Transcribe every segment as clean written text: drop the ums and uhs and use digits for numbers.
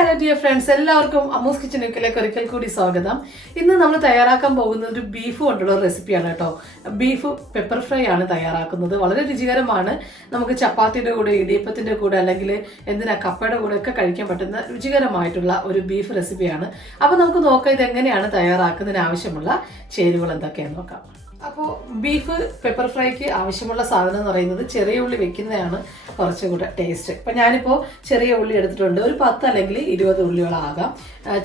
hello dear friends. എല്ലാവർക്കും അമ്മൂസ് കിച്ചണിലേക്ക് ഒരിക്കൽ കൂടി സ്വാഗതം. ഇന്ന് നമ്മൾ തയ്യാറാക്കാൻ പോകുന്നത് ഒരു ബീഫ് കൊണ്ടുള്ള റെസിപ്പിയാണ് കേട്ടോ. ബീഫ് പെപ്പർ ഫ്രൈ ആണ് തയ്യാറാക്കുന്നത്. വളരെ രുചികരമാണ്. നമുക്ക് ചപ്പാത്തിയുടെ കൂടെ, ഇടിയപ്പത്തിന്റെ കൂടെ, അല്ലെങ്കിൽ കപ്പയുടെ കൂടെ ഒക്കെ കഴിക്കാൻ പറ്റുന്ന രുചികരമായിട്ടുള്ള ഒരു ബീഫ് റെസിപ്പിയാണ്. അപ്പോൾ നമുക്ക് നോക്കാം ഇത് എങ്ങനെയാണ് തയ്യാറാക്കുന്നതിന് ആവശ്യമുള്ള ചേരുവകൾ എന്തൊക്കെയാണെന്ന് നോക്കാം. അപ്പോൾ ബീഫ് പെപ്പർ ഫ്രൈക്ക് ആവശ്യമുള്ള സാധനം എന്ന് പറയുന്നത് ചെറിയ ഉള്ളി വെക്കുന്നതാണ് കുറച്ചുകൂടെ ടേസ്റ്റ്. ഇപ്പം ഞാനിപ്പോൾ ചെറിയ ഉള്ളി എടുത്തിട്ടുണ്ട്. ഒരു 10 അല്ലെങ്കിൽ 20 ഉള്ളികളാകാം.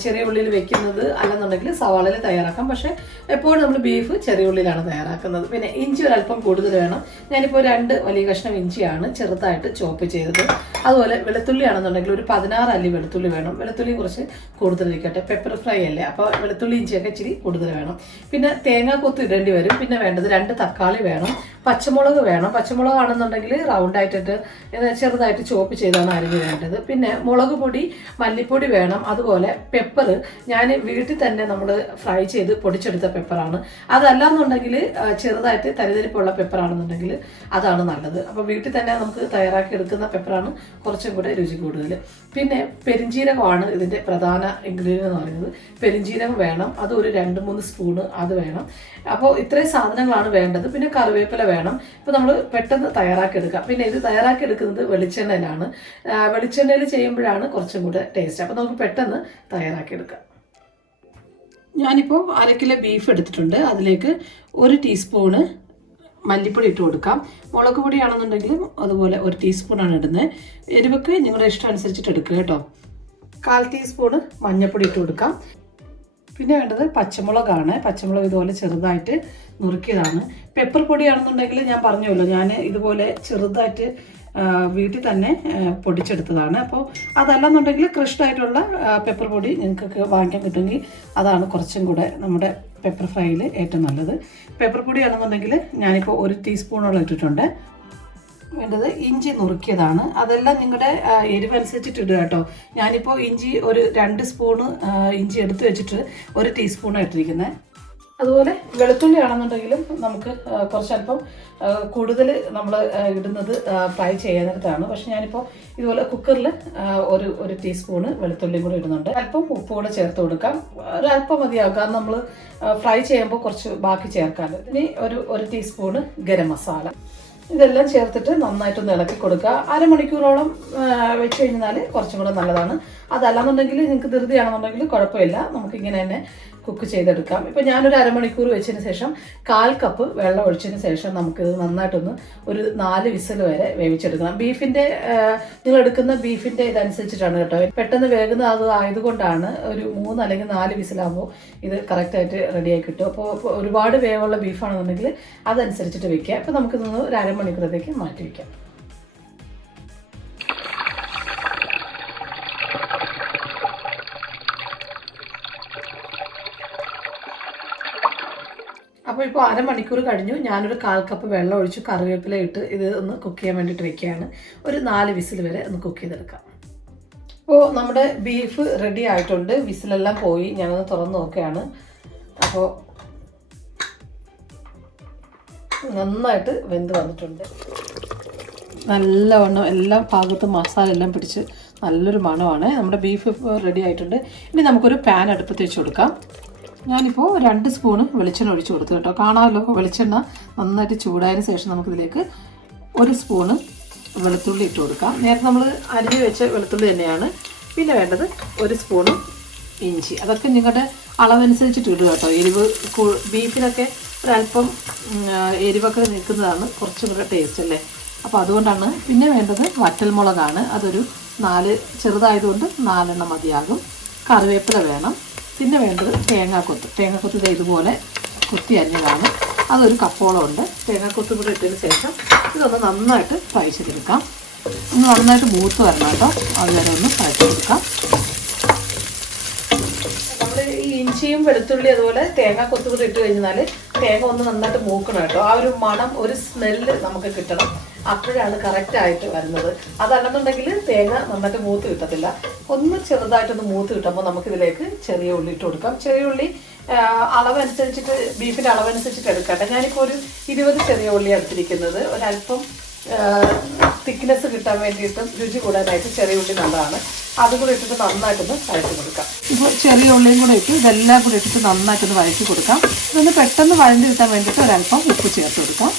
ചെറിയ ഉള്ളിയിൽ വെക്കുന്നത് അല്ലെന്നുണ്ടെങ്കിൽ സവാളയിൽ തയ്യാറാക്കാം. പക്ഷേ എപ്പോഴും നമ്മൾ ബീഫ് ചെറിയ ഉള്ളിയിലാണ് തയ്യാറാക്കുന്നത്. പിന്നെ ഇഞ്ചി ഒരല്പം കൂടുതൽ വേണം. ഞാനിപ്പോൾ 2 വലിയ കഷ്ണം ഇഞ്ചിയാണ് ചെറുതായിട്ട് ചോപ്പ് ചെയ്തത്. അതുപോലെ വെളുത്തുള്ളി ആണെന്നുണ്ടെങ്കിൽ ഒരു 16 അല്ലി വെളുത്തുള്ളി വേണം. വെളുത്തുള്ളി കുറച്ച് കൂടുതൽ ഇരിക്കട്ടെ, പെപ്പർ ഫ്രൈ അല്ലേ, അപ്പോൾ വെളുത്തുള്ളി ഇഞ്ചിയൊക്കെ ഇച്ചിരി കൂടുതൽ വേണം. പിന്നെ തേങ്ങാക്കൊത്ത് ഇടേണ്ടി വരും. പിന്നെ വേണ്ടത് 2 തക്കാളി വേണം, പച്ചമുളക് വേണം. പച്ചമുളക് ആണെന്നുണ്ടെങ്കിൽ റൗണ്ടായിട്ടിട്ട് ചെറുതായിട്ട് ചോപ്പ് ചെയ്താണ് അരിഞ്ഞ് വേണ്ടത്. പിന്നെ മുളക് പൊടി, മല്ലിപ്പൊടി വേണം. അതുപോലെ പെപ്പർ ഞാൻ വീട്ടിൽ തന്നെ നമ്മൾ ഫ്രൈ ചെയ്ത് പൊടിച്ചെടുത്ത പെപ്പറാണ്. അതല്ലാന്നുണ്ടെങ്കിൽ ചെറുതായിട്ട് തരിതരിപ്പുള്ള പെപ്പറാണെന്നുണ്ടെങ്കിൽ അതാണ് നല്ലത്. അപ്പോൾ വീട്ടിൽ തന്നെ നമുക്ക് തയ്യാറാക്കി എടുക്കുന്ന പെപ്പറാണ് കുറച്ചും കൂടെ രുചി കൂടുതൽ. പിന്നെ പെരിഞ്ജീരകമാണ് ഇതിൻ്റെ പ്രധാന ഇൻഗ്രീഡിയൻ്റ് എന്ന് പറയുന്നത്. പെരിഞ്ജീരകം വേണം, അത് ഒരു 2-3 സ്പൂണ് അത് വേണം. അപ്പോൾ ഇത്രയും സാധനങ്ങളാണ് വേണ്ടത്. പിന്നെ കറിവേപ്പില വേണം. ഇപ്പോൾ നമ്മൾ പെട്ടെന്ന് തയ്യാറാക്കി എടുക്കാം. പിന്നെ ഇത് തയ്യാറാക്കി എടുക്കുന്നത് വെളിച്ചെണ്ണയിലാണ്. വെളിച്ചെണ്ണയിൽ ചെയ്യുമ്പോഴാണ് കുറച്ചും കൂടെ ടേസ്റ്റ്. അപ്പോൾ നമുക്ക് പെട്ടെന്ന് തയ്യാറാക്കി എടുക്കാം. ഞാനിപ്പോൾ 1 കിലോ ബീഫ് എടുത്തിട്ടുണ്ട്. അതിലേക്ക് 1 ടീസ്പൂണ് മല്ലിപ്പൊടി ഇട്ട് കൊടുക്കാം. മുളക് പൊടിയാണെന്നുണ്ടെങ്കിലും അതുപോലെ 1 ടീസ്പൂണാണ് ഇടുന്നത്. എരിവൊക്കെ നിങ്ങളുടെ ഇഷ്ടം അനുസരിച്ചിട്ട് എടുക്കുക കേട്ടോ. 1/4 ടീസ്പൂണ് മഞ്ഞൾപ്പൊടി ഇട്ട് കൊടുക്കാം. പിന്നെ വേണ്ടത് പച്ചമുളകാണ്. പച്ചമുളക് ഇതുപോലെ ചെറുതായിട്ട് നുറുക്കിയതാണ്. പെപ്പർ പൊടിയാണെന്നുണ്ടെങ്കിൽ ഞാൻ പറഞ്ഞല്ലോ, ഞാൻ ഇതുപോലെ ചെറുതായിട്ട് വീട്ടിൽ തന്നെ പൊടിച്ചെടുത്തതാണ്. അപ്പോൾ അതല്ലെന്നുണ്ടെങ്കിൽ ക്രഷ്ഡായിട്ടുള്ള പെപ്പർ പൊടി നിങ്ങൾക്കൊക്കെ വാങ്ങിക്കാൻ കിട്ടുമെങ്കിൽ അതാണ് കുറച്ചും കൂടെ നമ്മുടെ പെപ്പർ ഫ്രൈയിൽ ഏറ്റവും നല്ലത്. പെപ്പർ പൊടിയാണെന്നുണ്ടെങ്കിൽ ഞാനിപ്പോൾ 1 ടീസ്പൂണോളം ഇട്ടിട്ടുണ്ട്. വേണ്ടത് ഇഞ്ചി നുറുക്കിയതാണ്. അതെല്ലാം നിങ്ങളുടെ എരിവനുസരിച്ചിട്ട് ഇടുക കേട്ടോ. ഞാനിപ്പോൾ ഇഞ്ചി ഒരു 2 സ്പൂണ് ഇഞ്ചി എടുത്ത് വെച്ചിട്ട് 1 ടീസ്പൂണാണ് ഇട്ടിരിക്കുന്നത്. അതുപോലെ വെളുത്തുള്ളി ആണെന്നുണ്ടെങ്കിലും നമുക്ക് കുറച്ചല്പം കൂടുതൽ നമ്മൾ ഇടുന്നത് ഫ്രൈ ചെയ്യാനായിട്ടാണ്. പക്ഷെ ഞാനിപ്പോൾ ഇതുപോലെ കുക്കറിൽ ഒരു ടീസ്പൂണ് വെളുത്തുള്ളിയും കൂടി ഇടുന്നുണ്ട്. അല്പം ഉപ്പ് കൂടെ ചേർത്ത് കൊടുക്കാം. ഒരല്പം മതിയാകും, കാരണം നമ്മൾ ഫ്രൈ ചെയ്യുമ്പോൾ കുറച്ച് ബാക്കി ചേർക്കാമല്ലോ. ഇനി ഒരു ടീസ്പൂണ് ഗരം മസാല. ഇതെല്ലാം ചേർത്തിട്ട് നന്നായിട്ടൊന്ന് ഇളക്കി കൊടുക്കുക. അരമണിക്കൂറോളം വെച്ച് കഴിഞ്ഞാൽ കുറച്ചും കൂടെ നല്ലതാണ്. അതല്ലാന്നുണ്ടെങ്കിൽ നിങ്ങൾക്ക് ധൃതിയാണെന്നുണ്ടെങ്കിൽ കുഴപ്പമില്ല, നമുക്കിങ്ങനെ തന്നെ കുക്ക് ചെയ്തെടുക്കാം. ഇപ്പം ഞാനൊരു അരമണിക്കൂർ വെച്ചതിന് ശേഷം 1/4 കപ്പ് വെള്ളം ഒഴിച്ചതിന് ശേഷം നമുക്കിത് നന്നായിട്ടൊന്ന് ഒരു 4 വിസിൽ വരെ വേവിച്ചെടുക്കണം. നിങ്ങൾ എടുക്കുന്ന ബീഫിൻ്റെ ഇതനുസരിച്ചിട്ടാണ് കേട്ടോ. പെട്ടെന്ന് വേകുന്ന അത് ആയതുകൊണ്ടാണ് ഒരു 3 അല്ലെങ്കിൽ 4 വിസിലാകുമ്പോൾ ഇത് കറക്റ്റായിട്ട് റെഡിയായി കിട്ടും. അപ്പോൾ ഒരുപാട് വേവുള്ള ബീഫാണെന്നുണ്ടെങ്കിൽ അതനുസരിച്ചിട്ട് വെക്കുക. അപ്പോൾ നമുക്കിതൊന്ന് ഒരു അരമണിക്കൂറത്തേക്ക് മാറ്റി വയ്ക്കാം. അപ്പോൾ ഇപ്പോൾ അരമണിക്കൂർ കഴിഞ്ഞു. ഞാനൊരു 1/4 കപ്പ് വെള്ളം ഒഴിച്ചു, കറിവേപ്പില ഇട്ട് ഇത് ഒന്ന് കുക്ക് ചെയ്യാൻ വേണ്ടിയിട്ട് വെക്കുകയാണ്. ഒരു 4 വിസിൽ വരെ ഒന്ന് കുക്ക് ചെയ്തെടുക്കാം. അപ്പോൾ നമ്മുടെ ബീഫ് റെഡി ആയിട്ടുണ്ട്. വിസിലെല്ലാം പോയി. ഞാനൊന്ന് തുറന്ന് നോക്കുകയാണ്. അപ്പോൾ നന്നായിട്ട് വെന്ത് വന്നിട്ടുണ്ട്. നല്ലവണ്ണം എല്ലാ ഭാഗത്തും മസാല എല്ലാം പിടിച്ച് നല്ലൊരു മണമാണ്. നമ്മുടെ ബീഫ് റെഡി ആയിട്ടുണ്ട്. ഇനി നമുക്കൊരു പാൻ അടുപ്പത്ത് വെച്ച് കൊടുക്കാം. ഞാനിപ്പോൾ 2 സ്പൂണ് വെളിച്ചെണ്ണ ഒഴിച്ച് കൊടുത്തു കേട്ടോ. കാണാമല്ലോ, വെളിച്ചെണ്ണ നന്നായിട്ട് ചൂടായതിന് ശേഷം നമുക്കിതിലേക്ക് 1 സ്പൂണ് വെളുത്തുള്ളി ഇട്ട് കൊടുക്കാം. നേരത്തെ നമ്മൾ അരിഞ്ഞ് വെച്ച വെളുത്തുള്ളി തന്നെയാണ്. പിന്നെ വേണ്ടത് 1 സ്പൂണ് ഇഞ്ചി. അതൊക്കെ നിങ്ങളുടെ അളവനുസരിച്ചിട്ട് ഇടുക കേട്ടോ. എരിവ് ബീഫിനൊക്കെ ഒരല്പം എരിവൊക്കെ നിൽക്കുന്നതാണ് കുറച്ചും കൂടെ ടേസ്റ്റ് അല്ലേ. അപ്പോൾ അതുകൊണ്ടാണ്. പിന്നെ വേണ്ടത് വറ്റൽമുളകാണ്. അതൊരു 4 ചെറുതായതുകൊണ്ട് 4 എണ്ണം മതിയാകും. കറിവേപ്പില വേണം. പിന്നെ വേണ്ടത് തേങ്ങാക്കൊത്ത് ഇതുപോലെ കുത്തി അരിഞ്ഞതാണ്. അതൊരു കപ്പോളം ഉണ്ട്. തേങ്ങാക്കൊത്ത് കൂടെ ഇട്ടതിന് ശേഷം ഇതൊന്ന് നന്നായിട്ട് ഫ്രൈ ചെയ്തെടുക്കാം. ഒന്ന് നന്നായിട്ട് മൂത്ത് വരണം കേട്ടോ. അതുവരെ ഒന്ന് ഫ്രൈ ചെയ്തെടുക്കാം. നമ്മൾ ഈ ഇഞ്ചിയും വെളുത്തുള്ളി അതുപോലെ തേങ്ങാക്കൊത്ത് കൂടെ ഇട്ട് കഴിഞ്ഞാൽ തേങ്ങ ഒന്ന് നന്നായിട്ട് മൂക്കണം കേട്ടോ. ആ ഒരു മണം, ഒരു സ്മെല്ല് നമുക്ക് കിട്ടണം. അപ്പോഴാണ് കറക്റ്റായിട്ട് വരുന്നത്. അതല്ലെന്നുണ്ടെങ്കിൽ തേങ്ങ നന്നായിട്ട് മൂത്ത് കിട്ടത്തില്ല. ഒന്ന് ചെറുതായിട്ടൊന്ന് മൂത്ത് കിട്ടുമ്പോൾ നമുക്കിതിലേക്ക് ചെറിയ ഉള്ളി ഇട്ട് കൊടുക്കാം. ചെറിയ ഉള്ളി അളവനുസരിച്ചിട്ട്, ബീഫിൻ്റെ അളവനുസരിച്ചിട്ട് എടുക്കട്ടെ. ഞാനിപ്പോൾ ഒരു 20 ചെറിയ ഉള്ളി എടുത്തിരിക്കുന്നത്. ഒരല്പം തിക്നെസ് കിട്ടാൻ വേണ്ടിയിട്ടും രുചി കൂടാനായിട്ട് ചെറിയ ഉള്ളി നല്ലതാണ്. അതും കൂടെ ഇട്ടിട്ട് നന്നായിട്ടൊന്ന് വഴറ്റി കൊടുക്കാം. ഇപ്പോൾ ചെറിയ ഉള്ളിയും കൂടെ ഇട്ട് ഇതെല്ലാം കൂടെ ഇട്ടിട്ട് നന്നായിട്ടൊന്ന് വഴറ്റി കൊടുക്കാം. ഇതൊന്ന് പെട്ടെന്ന് വഴണ്ടി കിട്ടാൻ വേണ്ടിയിട്ട് ഒരല്പം ഉപ്പ് ചേർത്ത് കൊടുക്കാം.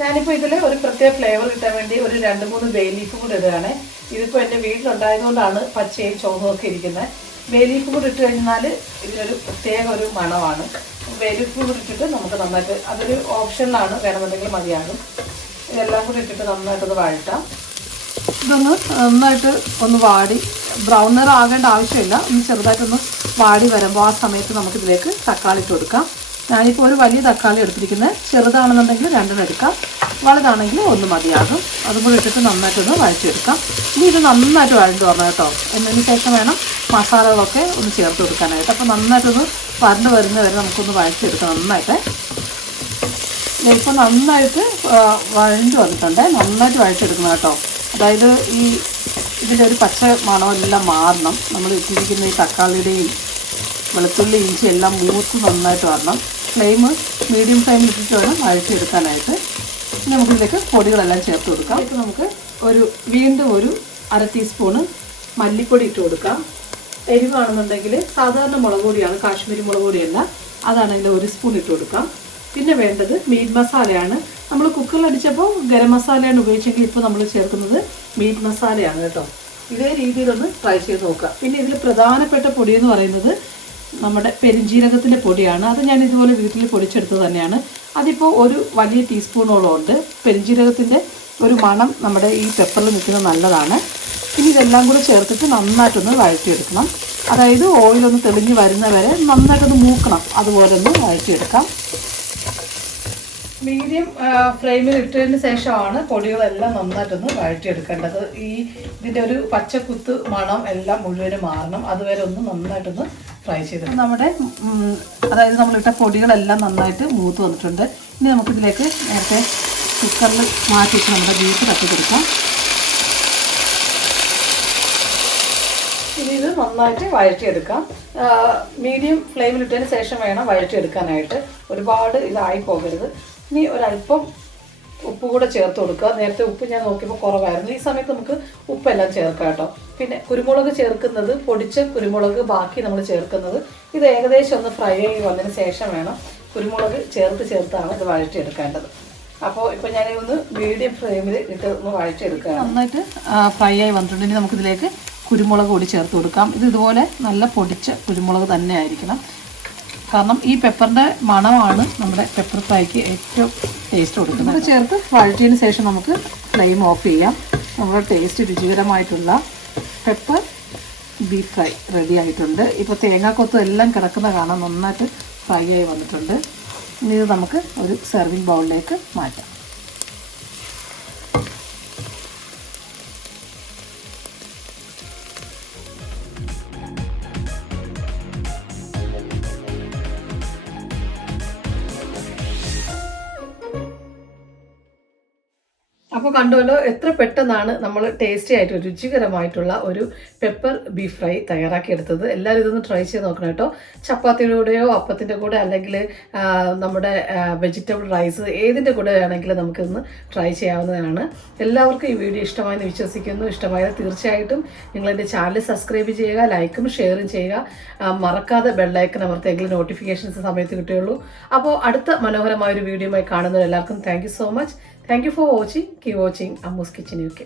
ഞാനിപ്പോൾ ഇതിൽ ഒരു പ്രത്യേക ഫ്ലേവർ കിട്ടാൻ വേണ്ടി ഒരു 2-3 ബേ ലീഫ് കൂടെ ഇടുകയാണ്. ഇതിപ്പോൾ എൻ്റെ വീട്ടിലുണ്ടായതുകൊണ്ടാണ് പച്ചയും ചുവന്നും ഒക്കെ ഇരിക്കുന്നത്. ബേ ലീഫ് കൂടെ ഇട്ട് കഴിഞ്ഞാൽ ഇതിനൊരു പ്രത്യേക ഒരു മണമാണ്. ബേ ലീഫ് കൂടെ ഇട്ടിട്ട് നമുക്ക് നന്നായിട്ട്, അതൊരു ഓപ്ഷനിലാണ്, വേണമെന്നുണ്ടെങ്കിൽ മതിയാകും. ഇതെല്ലാം കൂടി ഇട്ടിട്ട് നന്നായിട്ടൊന്ന് വഴറ്റാം. ഇതൊന്ന് നന്നായിട്ട് ഒന്ന് വാടി ബ്രൗൺ നിറം ആകേണ്ട ആവശ്യമില്ല. ഒന്ന് ചെറുതായിട്ടൊന്ന് വാടി വരുമ്പോൾ ആ സമയത്ത് നമുക്കിതിലേക്ക് തക്കാളി ഇട്ട് കൊടുക്കാം. ഞാനിപ്പോൾ ഒരു വലിയ തക്കാളി എടുത്തിരിക്കുന്നത്. ചെറുതാണെന്നുണ്ടെങ്കിൽ 2 എടുക്കാം, വലുതാണെങ്കിൽ 1 മതിയാകും. അതും കൂടി ഇട്ടിട്ട് നന്നായിട്ടൊന്ന് വഴറ്റിയെടുക്കാം. ഇനി ഇത് നന്നായിട്ട് വഴണ്ട് വരണം കേട്ടോ. എന്നതിന് ശേഷം വേണം മസാലകളൊക്കെ ഒന്ന് ചേർത്ത് കൊടുക്കാനായിട്ട്. അപ്പോൾ നന്നായിട്ടൊന്ന് വരണ്ട് വരുന്നവരെ നമുക്കൊന്ന് വഴറ്റിയെടുക്കാം നന്നായിട്ട്. ഇപ്പോൾ നന്നായിട്ട് വഴണ്ട് വന്നിട്ടുണ്ട്. നന്നായിട്ട് വഴറ്റിയെടുക്കണം കേട്ടോ. അതായത് ഇതിൻ്റെ ഒരു പച്ച മണമെല്ലാം മാറണം. നമ്മൾ ഇട്ടിരിക്കുന്ന ഈ തക്കാളിയുടെയും വെളുത്തുള്ളി ഇഞ്ചി എല്ലാം മൂത്ത് നന്നായിട്ട് വരണം. ഫ്ലെയിം മീഡിയം ഫ്ലെയിമിൽ ഇട്ടിട്ട് വേണം വഴറ്റിയെടുക്കാനായിട്ട്. ഇനി നമുക്കിതിലേക്ക് പൊടികളെല്ലാം ചേർത്ത് കൊടുക്കാം. ഇപ്പോൾ നമുക്ക് വീണ്ടും ഒരു 1/2 ടീസ്പൂണ് മല്ലിപ്പൊടി ഇട്ട് കൊടുക്കാം. എരിവാണെന്നുണ്ടെങ്കിൽ സാധാരണ മുളക് പൊടിയാണ്, കാശ്മീരി മുളക് പൊടിയല്ല, അതാണെങ്കിൽ 1 സ്പൂൺ ഇട്ട് കൊടുക്കാം. പിന്നെ വേണ്ടത് മീറ്റ് മസാലയാണ്. നമ്മൾ കുക്കറിൽ അടിച്ചപ്പോൾ ഗരം മസാലയാണ് ഉപയോഗിച്ചെങ്കിൽ ഇപ്പോൾ നമ്മൾ ചേർക്കുന്നത് മീറ്റ് മസാലയാണ് കേട്ടോ. ഇതേ രീതിയിലൊന്ന് ട്രൈ ചെയ്ത് നോക്കുക. പിന്നെ ഇതിൽ പ്രധാനപ്പെട്ട പൊടി എന്ന് പറയുന്നത് നമ്മുടെ പെരിഞ്ജീരകത്തിൻ്റെ പൊടിയാണ്. അത് ഞാൻ ഇതുപോലെ വീട്ടിൽ പൊടിച്ചെടുത്തത് തന്നെയാണ്. അതിപ്പോൾ ഒരു വലിയ ടീസ്പൂണോളം ഉണ്ട്. പെരിഞ്ജീരകത്തിൻ്റെ ഒരു മണം നമ്മുടെ ഈ പെപ്പറിൽ നിൽക്കുന്നത് നല്ലതാണ്. ഇനി ഇതെല്ലാം കൂടി ചേർത്തിട്ട് നന്നായിട്ടൊന്ന് വഴറ്റിയെടുക്കണം. അതായത് ഓയിലൊന്ന് തെളിഞ്ഞ് വരുന്നവരെ നന്നായിട്ടൊന്ന് മൂക്കണം. അതുപോലെ ഒന്ന് വഴറ്റിയെടുക്കാം. മീഡിയം ഫ്ലെയിമിൽ ഇട്ടതിന് ശേഷമാണ് പൊടികളെല്ലാം നന്നായിട്ടൊന്ന് വഴറ്റിയെടുക്കേണ്ടത്. ഇതിൻ്റെ ഒരു പച്ചക്കുത്ത് മണം എല്ലാം മുഴുവനും മാറണം. അതുവരെ ഒന്ന് നന്നായിട്ടൊന്ന് ഫ്രൈ ചെയ്തെടുക്കും. അതായത് നമ്മളിട്ട പൊടികളെല്ലാം നന്നായിട്ട് മൂത്ത് വന്നിട്ടുണ്ട്. ഇനി നമുക്കിതിലേക്ക് നേരത്തെ കുക്കറിൽ മാറ്റിയിട്ട് നമ്മുടെ ബീഫ് തട്ടി കൊടുക്കാം. ഇനി ഇത് നന്നായിട്ട് വഴറ്റിയെടുക്കാം. മീഡിയം ഫ്ലെയിമിൽ ഇട്ടതിന് ശേഷം വേണം വഴറ്റിയെടുക്കാനായിട്ട്. ഒരുപാട് ഇതായി പോകരുത്. ഇനി ഒരല്പം ഉപ്പ് കൂടെ ചേർത്ത് കൊടുക്കുക. നേരത്തെ ഉപ്പ് ഞാൻ നോക്കിയപ്പോൾ കുറവായിരുന്നു. ഈ സമയത്ത് നമുക്ക് ഉപ്പെല്ലാം ചേർക്കാം കേട്ടോ. പിന്നെ കുരുമുളക് ചേർക്കുന്നത്, പൊടിച്ച കുരുമുളക് ബാക്കി നമ്മൾ ചേർക്കുന്നത്. ഇത് ഏകദേശം ഒന്ന് ഫ്രൈ ആയി വന്നതിന് ശേഷം വേണം കുരുമുളക് ചേർത്താണ് ഇത് വഴറ്റിയെടുക്കേണ്ടത്. അപ്പോൾ ഇപ്പോൾ ഞാനൊന്ന് മീഡിയം ഫ്ലെയിമിൽ ഇട്ട് ഒന്ന് വഴറ്റിയെടുക്കുക. നന്നായിട്ട് ഫ്രൈ ആയി വന്നിട്ടുണ്ട്. ഇനി നമുക്കിതിലേക്ക് കുരുമുളക് കൂടി ചേർത്ത് കൊടുക്കാം. ഇതുപോലെ നല്ല പൊടിച്ച കുരുമുളക് തന്നെ ആയിരിക്കണം. കാരണം ഈ പെപ്പറിൻ്റെ മണമാണ് നമ്മുടെ പെപ്പർ ഫ്രൈക്ക് ഏറ്റവും ടേസ്റ്റ് കൊടുക്കുന്നത്. അത് ചേർത്ത് വഴറ്റിയതിന് ശേഷം നമുക്ക് ഫ്ലെയിം ഓഫ് ചെയ്യാം. നമ്മുടെ ടേസ്റ്റ് രുചികരമായിട്ടുള്ള പെപ്പർ ബീഫ് ഫ്രൈ റെഡി ആയിട്ടുണ്ട്. ഇപ്പോൾ തേങ്ങാക്കൊത്തും എല്ലാം കിടക്കുന്ന കാണാൻ നന്നായിട്ട് ഫ്രൈ ആയി വന്നിട്ടുണ്ട്. ഇനി ഇത് നമുക്ക് ഒരു സെർവിങ് ബൗളിലേക്ക് മാറ്റാം. അപ്പോൾ കണ്ടുവല്ലോ എത്ര പെട്ടെന്നാണ് നമ്മൾ ടേസ്റ്റി ആയിട്ട് രുചികരമായിട്ടുള്ള ഒരു പെപ്പർ ബീഫ് ഫ്രൈ തയ്യാറാക്കിയെടുത്തത്. എല്ലാവരും ഇതൊന്ന് ട്രൈ ചെയ്ത് നോക്കണം കേട്ടോ. ചപ്പാത്തിയുടെ കൂടെയോ അപ്പത്തിൻ്റെ കൂടെ അല്ലെങ്കിൽ നമ്മുടെ വെജിറ്റബിൾ റൈസ് ഏതിൻ്റെ കൂടെ ആണെങ്കിലും നമുക്കിതൊന്ന് ട്രൈ ചെയ്യാവുന്നതാണ്. എല്ലാവർക്കും ഈ വീഡിയോ ഇഷ്ടമായെന്ന് വിശ്വസിക്കുന്നു. ഇഷ്ടമായാൽ തീർച്ചയായിട്ടും നിങ്ങളെൻ്റെ ചാനൽ സബ്സ്ക്രൈബ് ചെയ്യുക, ലൈക്കും ഷെയറും ചെയ്യുക. മറക്കാതെ ബെല്ലൈക്കൺ അമർത്തിയെങ്കിലും നോട്ടിഫിക്കേഷൻസ് സമയത്ത് കിട്ടുകയുള്ളൂ. അപ്പോൾ അടുത്ത മനോഹരമായ ഒരു വീഡിയോയുമായി കാണുന്നവരെല്ലാവർക്കും thank you so much. Thank you for watching. Keep watching Ammu's Kitchen UK.